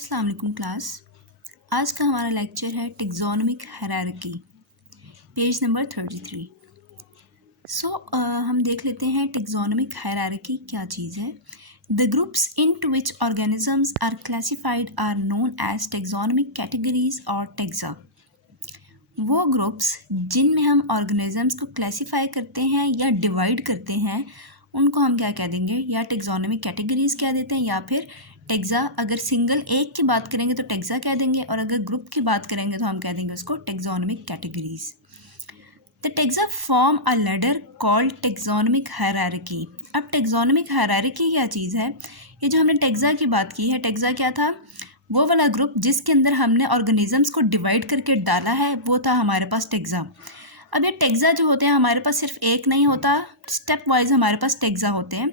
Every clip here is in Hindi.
अस्सलाम वालेकुम क्लास। आज का हमारा लेक्चर है टेक्सोनोमिक हायरार्की, पेज नंबर 33। हम देख लेते हैं टेक्सोनोमिक हायरार्की क्या चीज़ है। The groups into which organisms are classified are known as taxonomic categories और टेक्सा। वो ग्रुप्स जिनमें हम ऑर्गेनिजम्स को क्लासिफाई करते हैं या डिवाइड करते हैं उनको हम क्या कह देंगे, या टेक्सोनोमिक कैटेगरीज कह देते हैं या फिर टेक्सा। अगर सिंगल एक की बात करेंगे तो टेक्सा कह देंगे, और अगर ग्रुप की बात करेंगे तो हम कह देंगे उसको taxonomic categories. The taxa form a ladder called taxonomic hierarchy. अब टेक्सोनोमिक हायरार्की क्या चीज़ है? ये जो हमने टेक्सा की बात की है, टेक्सा क्या था? वो वाला ग्रुप जिसके अंदर हमने ऑर्गेनिजम्स को डिवाइड करके डाला है, वो था हमारे पास टेक्सा। अब ये टेक्सा जो होते हैं हमारे पास सिर्फ एक नहीं होता, स्टेप वाइज हमारे पास टेक्सा होते हैं।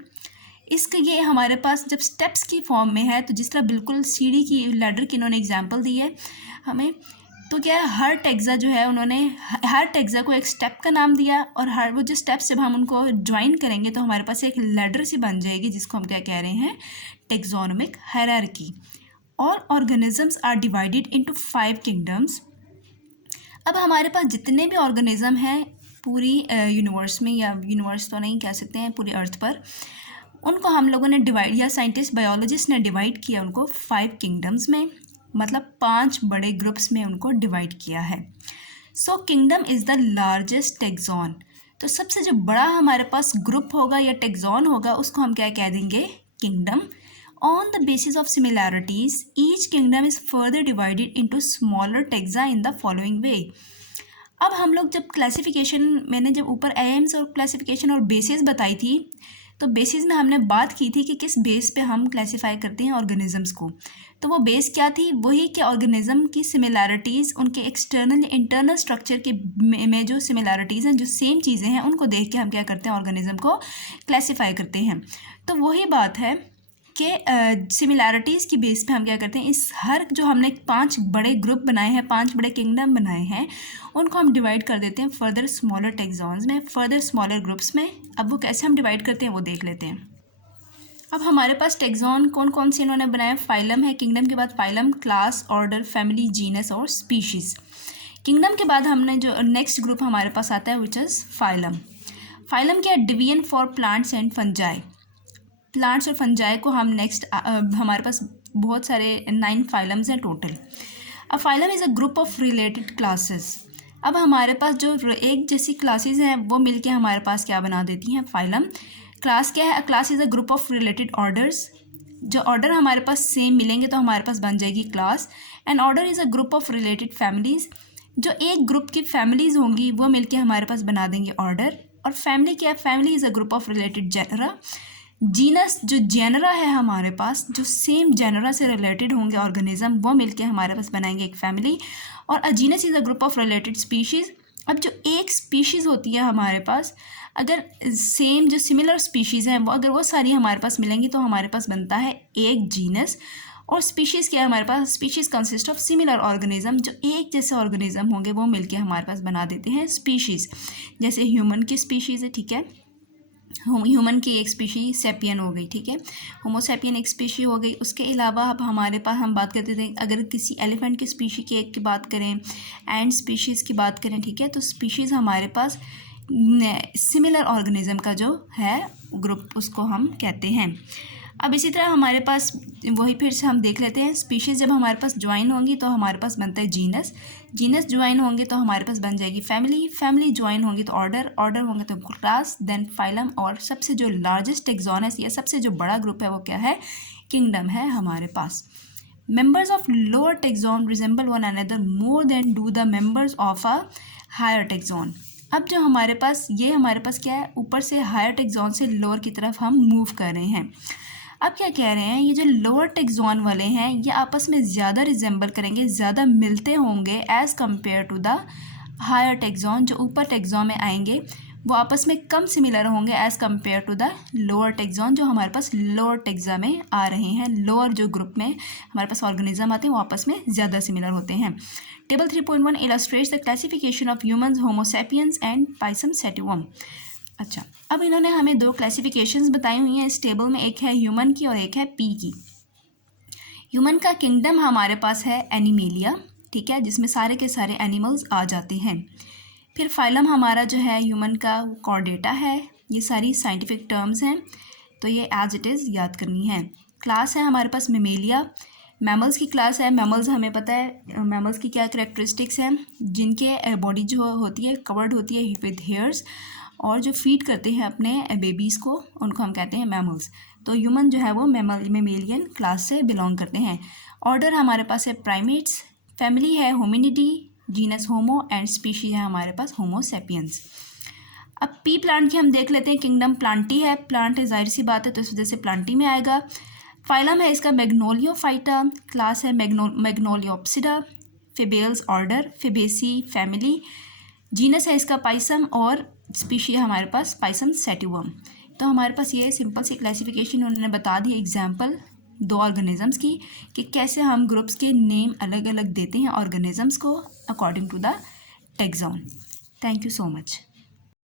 इसका ये हमारे पास जब स्टेप्स की फॉर्म में है, तो जिस तरह बिल्कुल सीढ़ी की लैडर की इन्होंने एग्जांपल दी है हमें, तो क्या है, हर टेक्सा जो है उन्होंने हर टेक्सा को एक स्टेप का नाम दिया, और हर वो जो स्टेप्स जब हम उनको ज्वाइन करेंगे तो हमारे पास एक लैडर सी बन जाएगी, जिसको हम क्या कह रहे हैं, टेक्सोनोमिक हायरार्की। और organisms are divided into 5 kingdoms. अब हमारे पास जितने भी ऑर्गेनिज्म हैं पूरी यूनिवर्स में, या यूनिवर्स तो नहीं कह सकते हैं, पूरी अर्थ पर, उनको हम लोगों ने डिवाइड, या साइंटिस्ट बायोलॉजिस्ट ने डिवाइड किया उनको 5 किंगडम्स में, मतलब 5 बड़े ग्रुप्स में उनको डिवाइड किया है। सो kingdom is the largest tax on. तो सबसे जो बड़ा हमारे पास ग्रुप होगा या टेक्सॉन होगा उसको हम क्या कह देंगे, kingdom. On the basis of similarities, each kingdom is further divided into smaller taxa in the following way. अब हम लोग जब क्लासिफिकेशन, मैंने जब ऊपर एम्स और क्लासिफिकेशन और बेसिस बताई थी, तो बेसिस में हमने बात की थी कि किस बेस पे हम क्लासिफाई करते हैं ऑर्गेनिजम्स को। तो वो बेस क्या थी? वही कि ऑर्गेनिज्म की सिमिलैरिटीज़, उनके एक्सटर्नल इंटरनल स्ट्रक्चर के में जो सिमिलैरिटीज़ हैं, जो सेम चीज़ें हैं, उनको देख के हम क्या करते हैं, ऑर्गेनिज्म को क्लासीफाई करते हैं। तो वही बात है कि सिमिलैरिटीज़ की बेस पे हम क्या करते हैं, इस हर जो हमने 5 बड़े ग्रुप बनाए हैं, 5 बड़े किंगडम बनाए हैं, उनको हम डिवाइड कर देते हैं फर्दर स्मॉलर टेक्सॉन्स में, फर्दर स्मॉलर ग्रुप्स में। अब वो कैसे हम डिवाइड करते हैं वो देख लेते हैं। अब हमारे पास टेक्सॉन कौन कौन से इन्होंने बनाया? फाइलम है, किंगडम के बाद phylum, class, order, family, genus और स्पीशीज़। किंगडम के बाद हमने जो नेक्स्ट ग्रुप हमारे पास आता है विच इज़ फाइलम। फाइलम क्या है? Division for plants and fungi. Plants और फंजाई को हम नेक्स्ट, हमारे पास बहुत सारे 9 फाइलम्स हैं टोटल। अब phylum is a group of related classes. अब हमारे पास जो एक जैसी क्लासेस हैं वो मिलके हमारे पास क्या बना देती हैं, फाइलम। क्लास क्या है? Class is a group of related orders. जो ऑर्डर हमारे पास सेम मिलेंगे तो हमारे पास बन जाएगी class. And order is a group of related families. जो एक ग्रुप की फैमिलीज़ होंगी वो मिलके हमारे पास बना देंगे ऑर्डर। और फैमिली क्या है? Family is a group of related genera. Genus, जो जेनरा है हमारे पास, जो सेम जेनरा से रिलेटेड होंगे ऑर्गेनिज्म, वो मिलके हमारे पास बनाएंगे एक फैमिली। और अ genus is a group of related species. अब जो एक स्पीशीज़ होती है हमारे पास, अगर सेम जो सिमिलर स्पीशीज़ हैं वो अगर वो सारी हमारे पास मिलेंगी तो हमारे पास बनता है एक जीनस। और स्पीशीज़ क्या है हमारे पास? Species consist of similar organism. जो एक जैसे ऑर्गेनिज्म होंगे वो मिलके हमारे पास बना देते हैं स्पीशीज़। जैसे ह्यूमन की स्पीशीज़ है, ठीक है, ह्यूमन की एक स्पीशी सेपियन हो गई, ठीक है, होमोसेपियन एक स्पीशी हो गई। उसके अलावा अब हमारे पास हम बात करते थे, अगर किसी एलिफेंट की स्पीशी की एक की बात करें, एंड स्पीशीज़ की बात करें, ठीक है, तो स्पीशीज़ हमारे पास सिमिलर ऑर्गेनिज्म का जो है ग्रुप, उसको हम कहते हैं। अब इसी तरह हमारे पास वही फिर से हम देख लेते हैं, स्पीशीज़ जब हमारे पास ज्वाइन होंगी तो हमारे पास बनता है जीनस। जीनस ज्वाइन होंगे तो हमारे पास बन जाएगी फैमिली। फैमिली ज्वाइन होंगी तो ऑर्डर। ऑर्डर होंगे तो क्लास, देन फाइलम। और सबसे जो लार्जेस्ट टेक्सॉन है या सबसे जो बड़ा ग्रुप है वो क्या है? किंगडम है हमारे पास। Members of lower taxon resemble one another more than do the members of a higher taxon. अब जो हमारे पास ये हमारे पास क्या है, ऊपर से हायर टेक्सॉन से लोअर की तरफ हम मूव कर रहे हैं। अब क्या कह रहे हैं, ये जो लोअर टेक्सॉन वाले हैं ये आपस में ज़्यादा रिजेंबल करेंगे, ज़्यादा मिलते होंगे as compared to the higher taxon. जो ऊपर टेक्सॉन में आएंगे वो आपस में कम सिमिलर होंगे as compared to the lower taxon, जो हमारे पास लोअर टेक्सा में आ रहे हैं। लोअर जो ग्रुप में हमारे पास ऑर्गेनिज्म आते हैं वो आपस में ज़्यादा सिमिलर होते हैं। Table 3.1 illustrates the classification of humans, Homo sapiens and Pisum sativum. अच्छा, अब इन्होंने हमें 2 क्लासिफिकेशंस बताई हुई हैं इस टेबल में, एक है ह्यूमन की और एक है पी की। ह्यूमन का किंगडम हमारे पास है एनिमेलिया, ठीक है, जिसमें सारे के सारे एनिमल्स आ जाते हैं। फिर फाइलम हमारा जो है ह्यूमन का कॉर्डेटा है। ये सारी साइंटिफिक टर्म्स हैं, तो ये एज इट इज़ याद करनी है। क्लास है हमारे पास मेमेलिया, मैमल्स की क्लास है। मैमल्स हमें पता है मैमल्स की क्या कैरेक्टरिस्टिक्स हैं, जिनके बॉडी जो होती है कवर्ड होती है विद हेयर्स, और जो फीड करते हैं अपने बेबीज़ को, उनको हम कहते हैं मैमल्स। तो ह्यूमन जो है वो मेमेलियन क्लास से बिलोंग करते हैं। ऑर्डर हमारे पास है प्राइमेट्स, फैमिली है Hominidae, genus homo, and species है हमारे पास होमो सेपियंस। अब पी प्लांट की हम देख लेते हैं। किंगडम प्लांटी है, प्लांट है, जाहिर सी बात है, तो इस वजह से प्लांटी में आएगा। फाइलम है इसका मैग्नोलियोफाइटा, क्लास है मैग्नोलियोप्सिडा, फेबेल्स ऑर्डर, फेबेसी फैमिली, जीनस है इसका पाइसम, और स्पीशी है हमारे पास पाइसम सेटिवम। तो हमारे पास ये सिंपल सी क्लासिफिकेशन उन्होंने बता दी एग्जाम्पल 2 ऑर्गेनिजम्स की, कि कैसे हम ग्रुप्स के नेम अलग अलग देते हैं ऑर्गेनिजम्स को according to the taxon. Thank you so much.